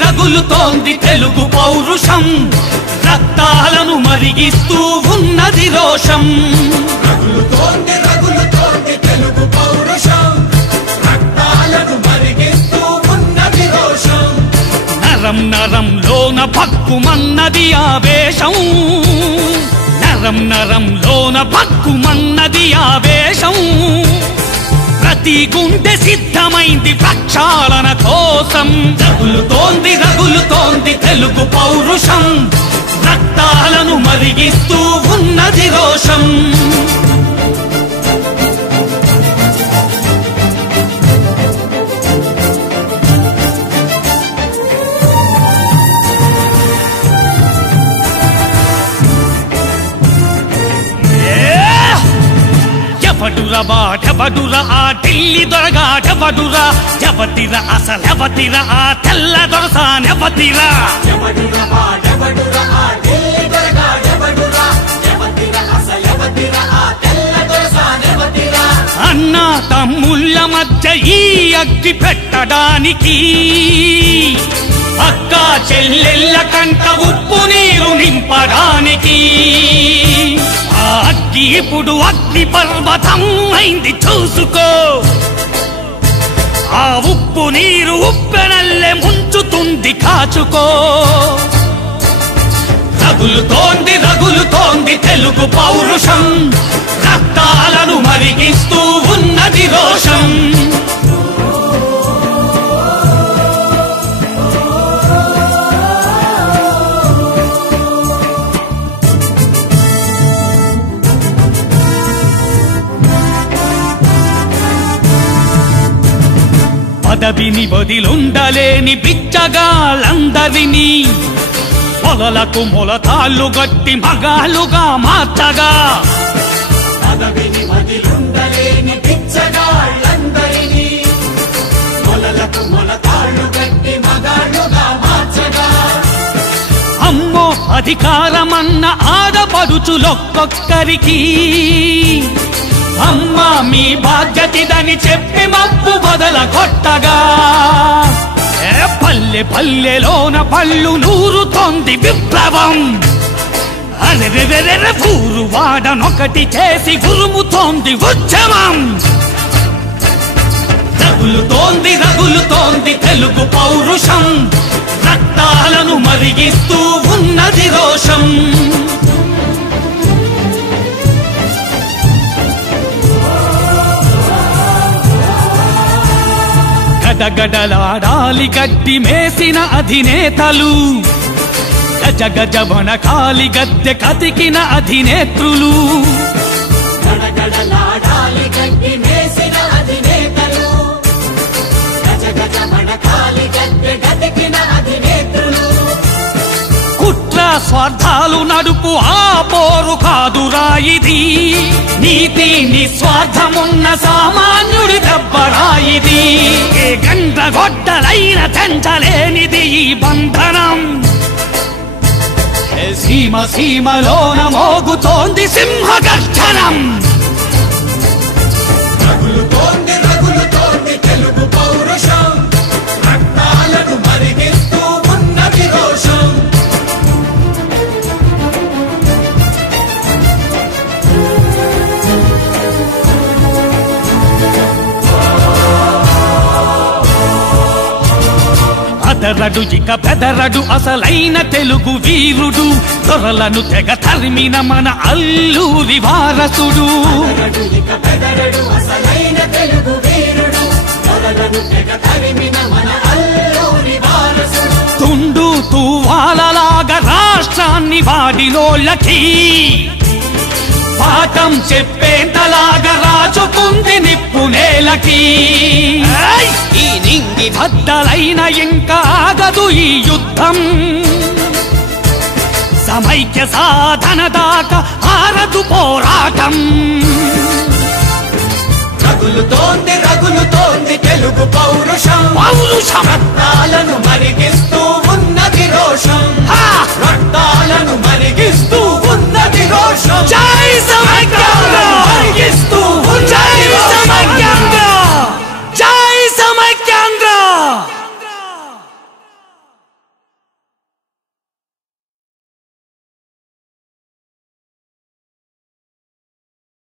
రగులుతోంది తెలుగు పౌరుషం, రక్తాలను మరిగిస్తూ ఉన్నది రోషం. రగులుతోంది తెలుగు పౌరుషం, రక్తాలను మరిగిస్తూ ఉన్నది రోషం. నరం నరంలోన పక్కుమన్నది ఆవేశం, నరం నరంలోన పక్కుమన్నది ఆవేశం. ప్రతి గుండె సిద్ధమైంది ప్రక్షాళన కోసం. రగులుతోంది తెలుగు పౌరుషం, రక్తాలను మరిగిస్తూ ఉన్నది రోషం. ఎవడురా వాడెవడురా ఆ ఢిల్లీ దొరగాడెవడురా, ఎవతిరా అసలెవతిరా ఆ తెల్ల దొరసానెవతిరా. ఎవడురా వాడెవడురా ఆ ఢిల్లీ దొరగాడెవడురా, ఎవతిరా అసలెవతిరా ఆ తెల్ల దొరసానెవతిరా. అన్న తమ్ముళ్ళ మధ్య ఈ అగ్గి పెట్టడానికి, అక్క చెల్లెళ్ళ కంట ఉప్పు నీరు నింపడానికి. ఆ అగ్గి ఇప్పుడు అగ్ని పర్వతం అయింది చూసుకో, ఆ ఉప్పు నీరు ఉప్పెనల్లే ముంచుతుంది కాచుకో. రగులుతోంది తెలుగు పౌరుషం, రక్తాలను మరిగిస్తూ ఉన్నది రోషం. పదవిని వదిలుండలేని బిచ్చగాళ్ళందరినీ మొలలకు మొలతాళ్ళు గట్టి మగాళ్ళుగా మార్చగా. పదవిని వదిలుండలేని బిచ్చగాళ్ళందరినీ మొలలకు మొలతాళ్ళు గట్టి మగాళ్ళుగా మార్చగా. అమ్మో అధికారమన్న ఆడపడుచులొక్కొక్కరికి, అమ్మ మీ బాధ్యతదని చెప్పి మప్పు బదల కొట్టగా. పల్లె పల్లెలోన పళ్ళు నూరుతోంది విప్లవం, అరెరెరెరె ఊరు వాడనొకటి చేసి గురుముతోంది ఉద్యమం. రగులుతోంది తెలుగు పౌరుషం, రక్తాలను మరిగిస్తూ ఉన్నది రోషం. గడగడలాడాలి గడ్డి మేసిన అధినేతలు, గజగజ వనకాలి గద్దె కతికిన అధినేత్రులు. గడగడలాడాలి గడ్డి మేసిన అధినేతలు, గజగజ వనకాలి గద్దె కతికిన అధినేత్రులు. కుట్ర స్వార్థాలు నడుపు ఆ పోరు కాదురా ఇది, నీతి నిస్వార్థమున్న సామాన్యుడి దెబ్బరాయిది. ఏ గండ్రగొడ్డలైన తెంచలేనిది ఈ బంధనం, సీమ సీమలోన మోగుతోంది సింహగర్జనం. రగులుతోంది తెలుగు పౌరుషం, రక్తాలను మరిగిస్తూ ఉన్నది రోషం. అదరడు ఇక బెదరడు అసలైన తెలుగు వీరుడు, దొరలను తెగ తరిమిన మన అల్లూరి వారసుడు. అదరడు ఇక బెదరడు అసలైన తెలుగు వీరుడు, దొరలను తెగ తరిమిన మన అల్లూరి వారసుడు. తుండు తూవాలలాగా రాష్ట్రాన్ని వాడినోళ్ళకి పాఠం చెప్పేంతలాగా రాజుకుంది నిప్పు నేలకి. ఈ నింగి బద్దలైన ఇంకా ఆగదు ఈ యుద్ధం, సమైక్య సాధన దాకా ఆరదు పోరాటం. రగులుతోంది తెలుగు పౌరుషం, రక్తాలను మరిగిస్తూ ఉన్నది రోషం, రక్తాలను మరిగిస్తూ ఉన్నది రోషం. జై